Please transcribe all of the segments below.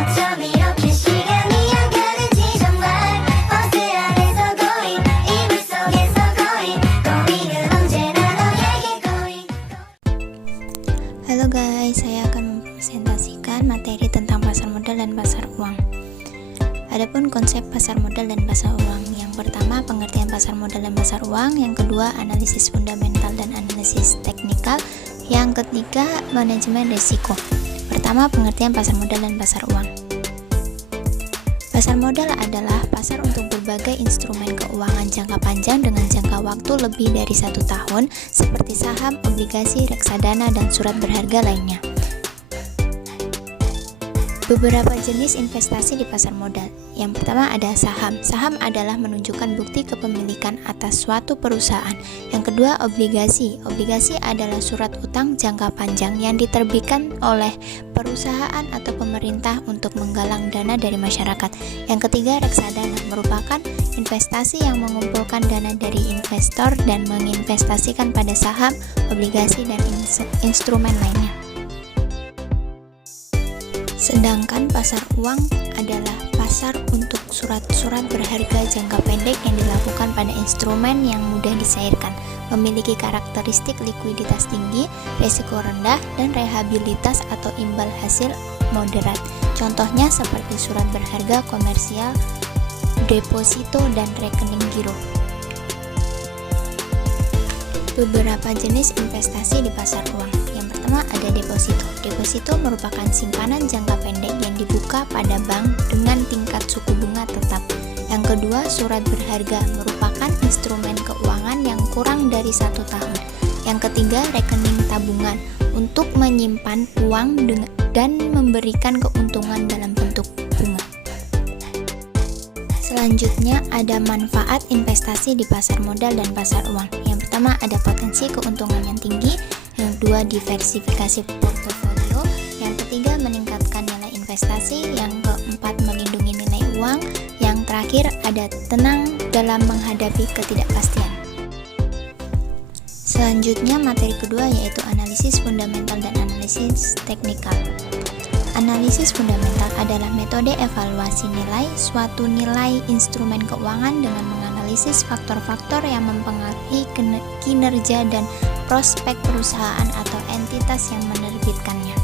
어쩜 이렇게 시간이 안 가는지 정말 버스 안에서 고인 이불 속에서 고인 고민은 언제나 너에게 고인. Halo guys, saya akan mempresentasikan materi tentang pasar modal dan pasar uang. Adapun konsep pasar modal dan pasar uang, yang pertama pengertian pasar modal dan pasar uang, yang kedua analisis fundamental dan analisis teknikal, yang ketiga manajemen risiko. Pertama, pengertian pasar modal dan pasar uang. Pasar modal adalah pasar untuk berbagai instrumen keuangan jangka panjang dengan jangka waktu lebih dari 1 tahun seperti saham, obligasi, reksadana, dan surat berharga lainnya. Beberapa jenis investasi di pasar modal. Yang pertama ada saham. Saham adalah menunjukkan bukti kepemilikan atas suatu perusahaan. Yang kedua obligasi. Obligasi adalah surat utang jangka panjang yang diterbitkan oleh perusahaan atau pemerintah untuk menggalang dana dari masyarakat. Yang ketiga reksadana merupakan investasi yang mengumpulkan dana dari investor dan menginvestasikan pada saham, obligasi, dan instrumen lainnya. Sedangkan pasar uang adalah pasar untuk surat-surat berharga jangka pendek yang dilakukan pada instrumen yang mudah dicairkan, memiliki karakteristik likuiditas tinggi, risiko rendah, dan rehabilitas atau imbal hasil moderat. Contohnya seperti surat berharga komersial, deposito, dan rekening giro. Beberapa jenis investasi di pasar uang. Yang pertama ada deposito. Deposito merupakan simpanan jangka pendek yang dibuka pada bank dengan tingkat suku bunga tetap. Yang kedua, surat berharga merupakan instrumen keuangan yang kurang dari 1 tahun. Yang ketiga, rekening tabungan untuk menyimpan uang dan memberikan keuntungan dalam bentuk bunga. Selanjutnya ada manfaat investasi di pasar modal dan pasar uang. Yang pertama ada potensi keuntungan yang tinggi, yang kedua diversifikasi portofolio, yang ketiga meningkatkan nilai investasi, yang keempat melindungi nilai uang, yang terakhir ada tenang dalam menghadapi ketidakpastian. Selanjutnya materi kedua yaitu analisis fundamental dan analisis teknikal. Analisis fundamental adalah metode evaluasi nilai suatu nilai instrumen keuangan dengan menganalisis faktor-faktor yang mempengaruhi kinerja dan prospek perusahaan atau entitas yang menerbitkannya.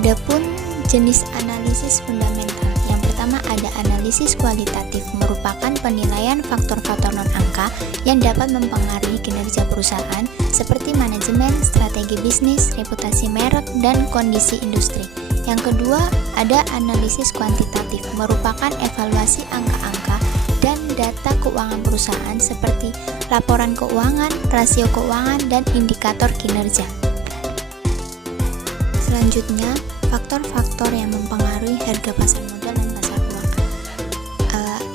Adapun jenis analisis fundamental, yang pertama ada analisis kualitatif, merupakan penilaian faktor-faktor non-angka yang dapat mempengaruhi kinerja perusahaan seperti manajemen, strategi bisnis, reputasi merek, dan kondisi industri. Yang kedua ada analisis kuantitatif, merupakan evaluasi angka-angka dan data keuangan perusahaan seperti laporan keuangan, rasio keuangan, dan indikator kinerja. Selanjutnya, faktor-faktor yang mempengaruhi harga pasar modal dan pasar uang.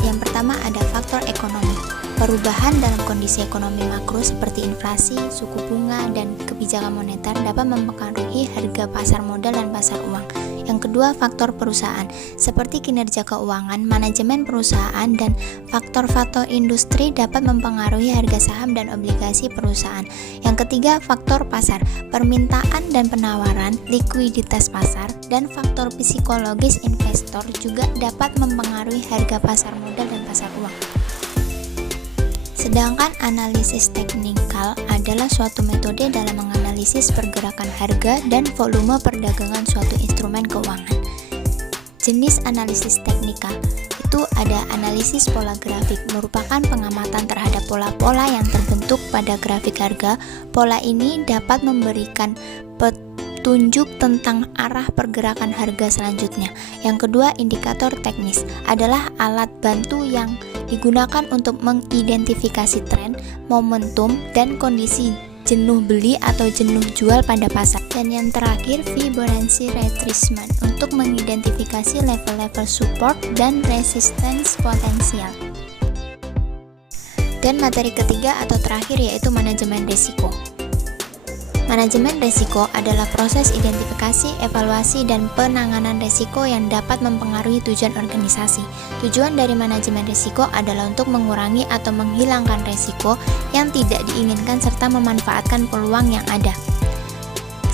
Yang pertama ada faktor ekonomi. Perubahan dalam kondisi ekonomi makro seperti inflasi, suku bunga, dan kebijakan moneter dapat mempengaruhi harga pasar modal dan pasar uang. Yang kedua, faktor perusahaan seperti kinerja keuangan, manajemen perusahaan, dan faktor-faktor industri dapat mempengaruhi harga saham dan obligasi perusahaan. Yang ketiga, faktor pasar, permintaan dan penawaran, likuiditas pasar, dan faktor psikologis investor juga dapat mempengaruhi harga pasar modal dan pasar uang. Sedangkan analisis teknikal adalah suatu metode dalam menganalisis pergerakan harga dan volume perdagangan suatu instrumen keuangan. Jenis analisis teknikal itu ada analisis pola grafik, merupakan pengamatan terhadap pola-pola yang terbentuk pada grafik harga. Pola ini dapat memberikan petunjuk tentang arah pergerakan harga selanjutnya. Yang kedua, indikator teknis adalah alat bantu yang digunakan untuk mengidentifikasi tren, momentum, dan kondisi jenuh beli atau jenuh jual pada pasar. Dan yang terakhir, Fibonacci retracement untuk mengidentifikasi level-level support dan resistance potensial. Dan materi ketiga atau terakhir yaitu manajemen risiko. Manajemen risiko adalah proses identifikasi, evaluasi, dan penanganan risiko yang dapat mempengaruhi tujuan organisasi. Tujuan dari manajemen risiko adalah untuk mengurangi atau menghilangkan risiko yang tidak diinginkan serta memanfaatkan peluang yang ada.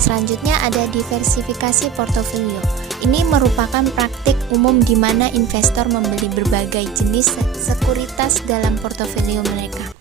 Selanjutnya ada diversifikasi portofolio. Ini merupakan praktik umum di mana investor membeli berbagai jenis sekuritas dalam portofolio mereka.